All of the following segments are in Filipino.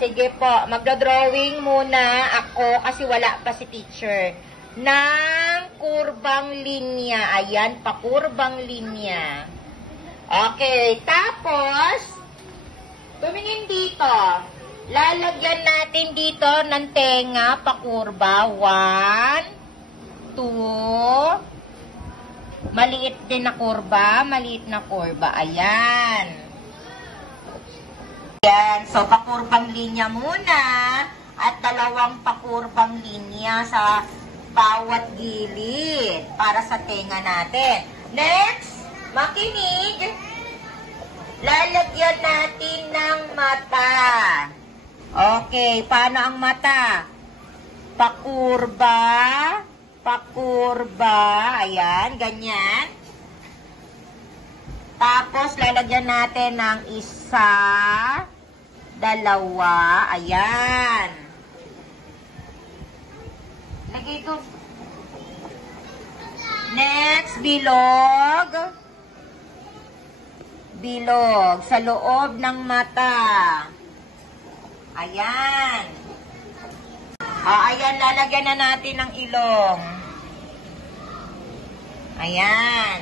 Sige po. Magdodrawing muna ako kasi wala pa si teacher. Ng kurbang linya. Ayan, pakurbang linya. Okay, tapos, tumingin dito. Lalagyan natin dito ng tenga, pakurba. 1, 2. Maliit din na kurba, maliit na kurba. Ayan. Ayan, so pakurbang linya muna at 2 pakurbang linya sa bawat gilid para sa tenga natin. Next, makinig. Lalagyan natin ng mata. Okay, paano ang mata? Pakurba, pakurba. Ayan, ganyan. Tapos, lalagyan natin ng 1, 2. Ayan. Lagay ko. Next, bilog. Bilog. Sa loob ng mata. Ayan. Ayan, lalagyan na natin ng ilong. Ayan.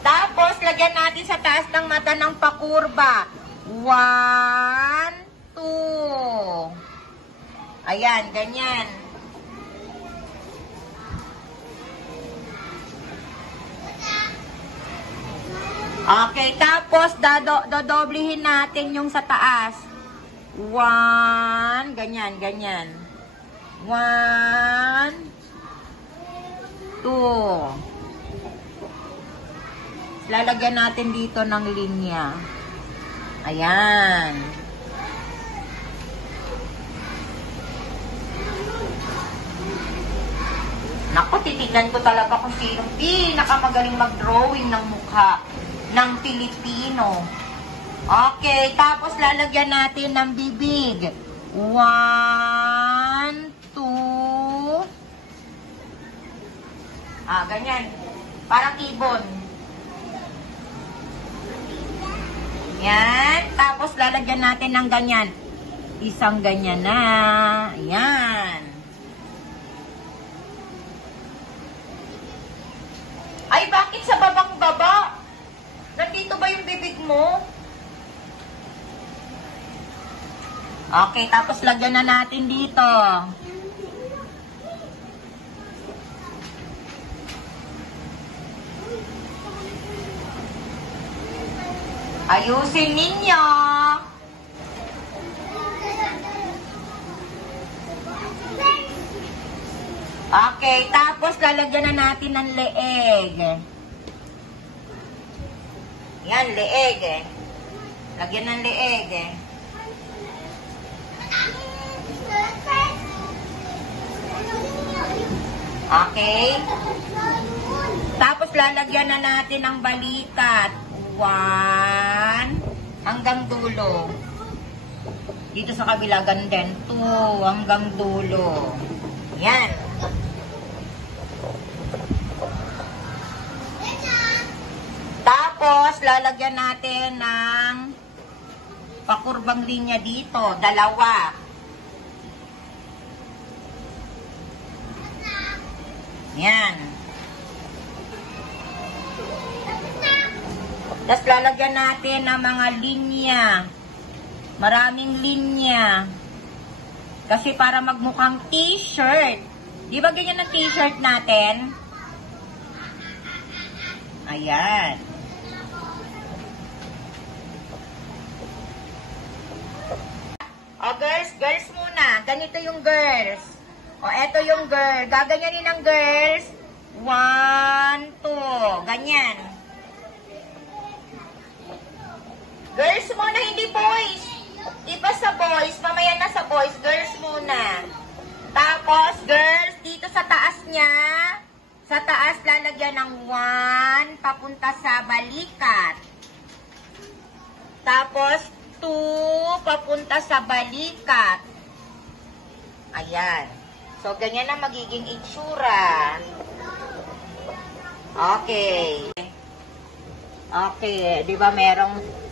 Tapos, lagyan natin sa taas ng mata ng pakurba. 1, 2. Ayan, ganyan. Okay, tapos dodoblihin natin yung sa taas. 1, ganyan, ganyan. 1, 2. Lalagyan natin dito ng linya. Ayan. Naku, titignan ko talaga kung sino pinakamagaling mag-drawing ng mukha ng Pilipino. Okay, tapos lalagyan natin ng bibig. 1, 2. Ganyan. Parang ibon. Yan. Tapos lalagyan natin ng ganyan. Isang ganyan na. Ayan. Ay, bakit sa babang-baba? Nandito ba yung bibig mo? Okay, tapos lagyan na natin dito. Ayusin ninyo. Okay, tapos lalagyan na natin ng leeg. Yan, leeg. Lagyan ng leeg. Okay. Tapos lalagyan na natin ng balikat. 1 hanggang dulo. Dito sa kabila ganun. 2 hanggang dulo. Yan. Tapos lalagyan natin ng pakurbang linya dito, 2. Yan. Tapos lalagyan natin ng mga linya. Maraming linya. Kasi para magmukhang t-shirt. Di ba ganyan ang t-shirt natin? Ayan. O, girls muna. Ganito yung girls. O, eto yung girl. Gaganyanin ng girls. 1, 2. Ganyan. Girls muna, hindi boys. Iba sa boys. Mamaya na sa boys. Girls muna. Tapos, girls, dito sa taas niya. Sa taas, lalagyan ng 1 papunta sa balikat. Tapos, 2 papunta sa balikat. Ayan. So, ganyan ang magiging itsura. Okay. Okay. Di ba merong...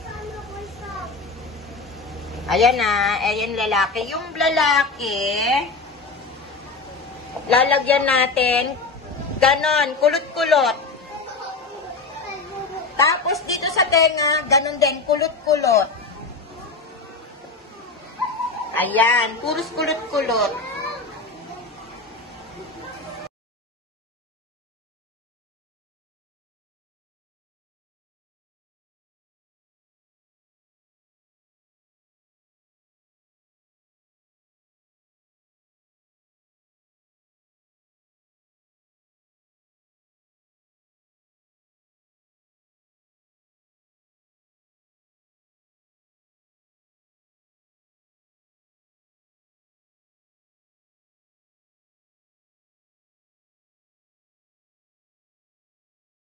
Ayan na, ayan lalaki. Yung lalaki, lalagyan natin, ganon, kulot-kulot. Tapos dito sa tenga, ganon din, kulot-kulot. Ayan, puros kulot-kulot.